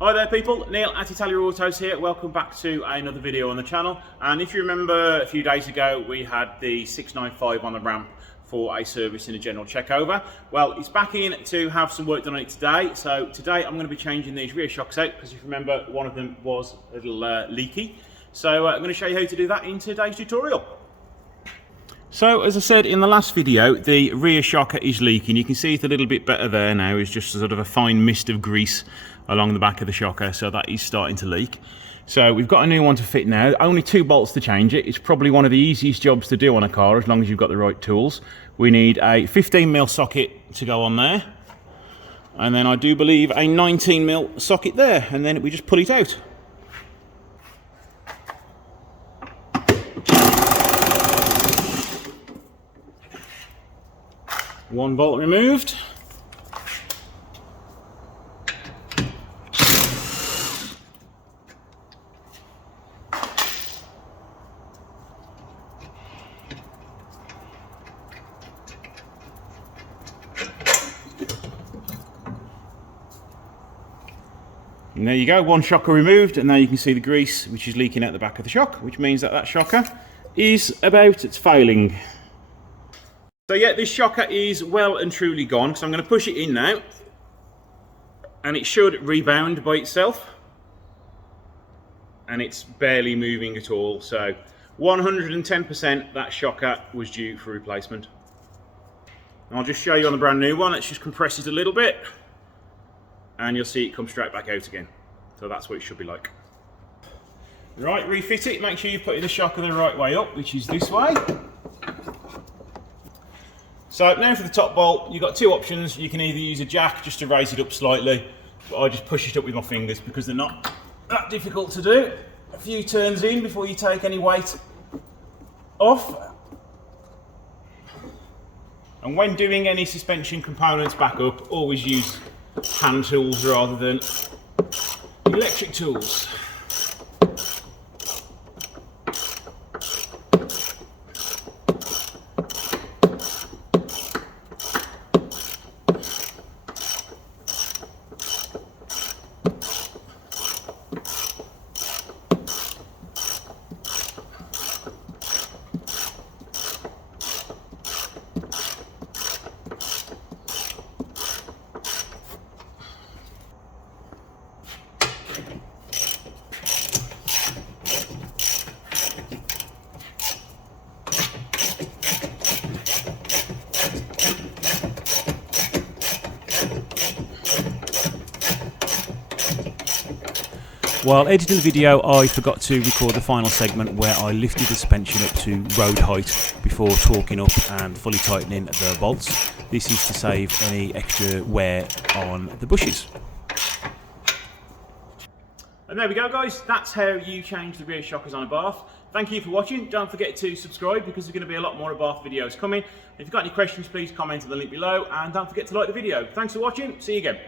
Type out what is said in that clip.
Hi there people, Neil at Italia Autos here. Welcome back to another video on the channel. And if you remember a few days ago we had the 695 on the ramp for a service and a general check over. Well, it's back in to have some work done on it today. So today I'm going to be changing these rear shocks out because if you remember one of them was a little leaky. So I'm going to show you how to do that in today's tutorial. So as I said in the last video, the rear shocker is leaking. You can see it a little bit better there now. It's just sort of a fine mist of grease along the back of the shocker, so that is starting to leak. So we've got a new one to fit now. Only 2 bolts to change it. It's probably one of the easiest jobs to do on a car as long as you've got the right tools. We need a 15mm socket to go on there, and then I do believe a 19mm socket there, and then we just pull it out. One bolt removed. And there you go, one shocker removed, and now you can see the grease which is leaking out the back of the shock, which means that that shocker is about its failing. So yeah, this shocker is well and truly gone, so I'm going to push it in now, and it should rebound by itself, and it's barely moving at all, so 110% that shocker was due for replacement. And I'll just show you on the brand new one. Let's just compress it a little bit, and you'll see it come straight back out again. So that's what it should be like. Right, refit it, make sure you're putting the shocker the right way up, which is this way. So now for the top bolt, you've got 2 options. You can either use a jack just to raise it up slightly, but I just push it up with my fingers because they're not that difficult to do. A few turns in before you take any weight off. And when doing any suspension components back up, always use hand tools rather than electric tools. While editing the video, I forgot to record the final segment where I lifted the suspension up to road height before torquing up and fully tightening the bolts. This is to save any extra wear on the bushes. And there we go guys, that's how you change the rear shockers on a Abarth. Thank you for watching. Don't forget to subscribe because there's going to be a lot more Abarth videos coming. If you've got any questions, please comment on the link below, and don't forget to like the video. Thanks for watching, see you again.